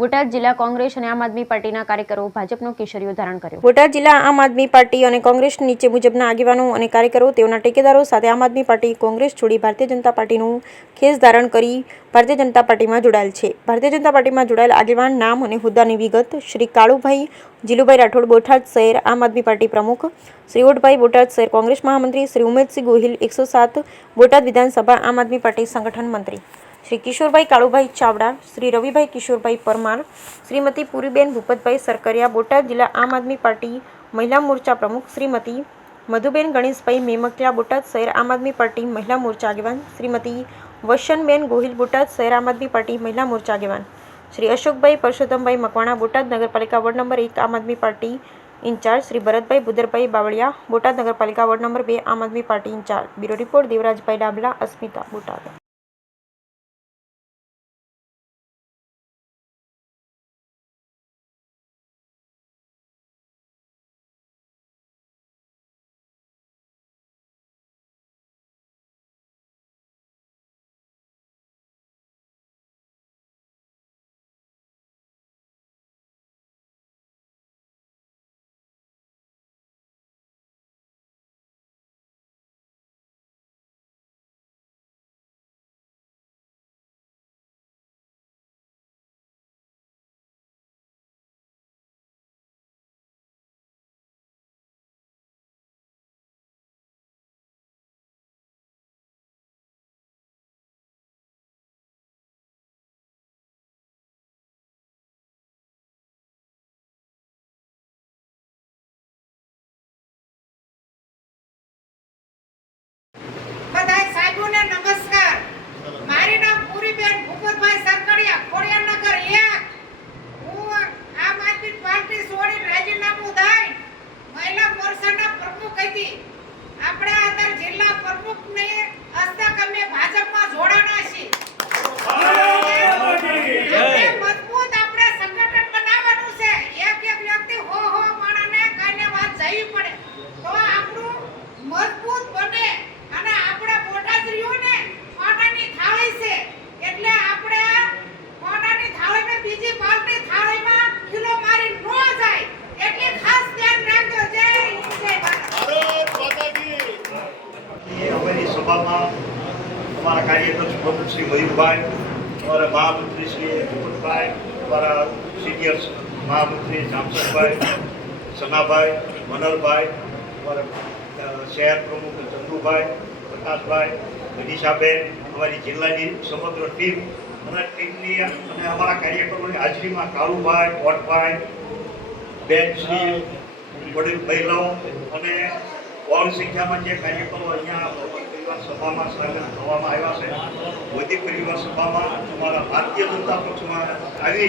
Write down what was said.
બોટાદ જિલ્લા કોંગ્રેસ અને આમ આદમી પાર્ટીના કાર્યકરો ભાજપનો કેસરીયો ધારણ કર્યો। બોટાદ જિલ્લા આમ આદમી પાર્ટી અને કોંગ્રેસ નીચે મુજબના આગેવાનો અને કાર્યકરો તેઓના ટેકેદારો સાથે આમ આદમી પાર્ટી કોંગ્રેસ છોડી ભારતીય જનતા પાર્ટીનું ખેસ ધારણ કરી ભારતીય જનતા પાર્ટીમાં જોડાયેલ છે। ભારતીય જનતા પાર્ટીમાં જોડાયેલ આગેવાન નામ અને હોદ્દાની વિગત: શ્રી કાળુભાઈ જીલુભાઈ રાઠોડ, બોટાદ શહેર આમ આદમી પાર્ટી પ્રમુખ; શ્રી ઓઢભાઈ, બોટાદ શહેર કોંગ્રેસ મહામંત્રી; શ્રી ઉમેદસિંહ ગોહિલ 107 બોટાદ વિધાનસભા આમ આદમી પાર્ટી સંગઠન મંત્રી; શ્રી કિશોરભાઈ કાળુભાઈ ચાવડા, શ્રી રવિભાઈ કિશોરભાઈ પરમાર, શ્રીમતી પુરીબેન ભૂપતભાઈ સરકરિયા, બોટાદ જિલ્લા આમ આદમી પાર્ટી મહિલા મોરચા પ્રમુખ; શ્રીમતી મધુબેન ગણેશભાઈ મેમકિયા, બોટાદ શહેર આમ આદમી પાર્ટી મહિલા મોરચા આગેવાન; શ્રીમતી વસનબેન ગોહિલ, બોટાદ શહેર આમ આદમી પાર્ટી મહિલા મોરચા આગેવાન; શ્રી અશોકભાઈ પરસોત્તમભાઈ મકવાણા, બોટાદ નગરપાલિકા વોર્ડ નંબર 1 આમ આદમી પાર્ટી ઇન્ચાર્જ; શ્રી ભરતભાઈ ભુદરભાઈ બાવળિયા, બોટાદ નગરપાલિકા વોર્ડ નંબર 2 આમ આદમી party in charge. Bureau report Devrajbhai ડાબલા, અસ્મિતા, બોટાદ। નમસ્કાર। મારું નામ પુરીબેન ભૂપતભાઈ સરકરિયા, ખોડિયારનગર 1। હું આમ આદમી પાર્ટી છોડી રાજીનામું દઈ મહિલા મોરચાના પ્રમુખ હતી। આપણા આદર જિલ્લા પ્રમુખને હસ્તક અમે ભાજપમાં જોડાણા છીએ। મજબૂત આપણે સંગઠન બનાવવાનું છે। એક એક વ્યક્તિ હો માણસને કઈને વાત જઈ પડે તો આપણું મજબૂત બને અને આપણે બોટાદરીઓને કોનાની થાળી છે એટલે આપણે કોનાની થાળીને બીજી પાર્ટી થાળીમાં કિલો મારી ન જાય એટલે ખાસ ધ્યાન રાખજો। જય ભારત માતા કી। અમારી સભામાં અમારા કાર્યકર પ્રમુખ શ્રી મયુરભાઈ, અમારા મહામંત્રી શ્રી ભૂપતભાઈ, અમારા સિનિયર મહામંત્રી જામશેદભાઈ, સનાભાઈ, મનરભાઈ, અમારા શહેર પ્રમુખ ચંદુભાઈ, પ્રકાશભાઈ, મનીષાબેન, અમારી જિલ્લાની સમગ્ર ટીમ અને ટીમની અને અમારા કાર્યકરોની હાજરીમાં કાળુભાઈ, ઓઢભાઈ, બેનશ્રી, વડીલ મહિલાઓ અને બહોળી સંખ્યામાં જે કાર્યકરો અહીંયા પરિવાર સભામાં સામેલ થવામાં આવ્યા છે, મોદી પરિવાર સભામાં અમારા ભારતીય જનતા પક્ષમાં આવી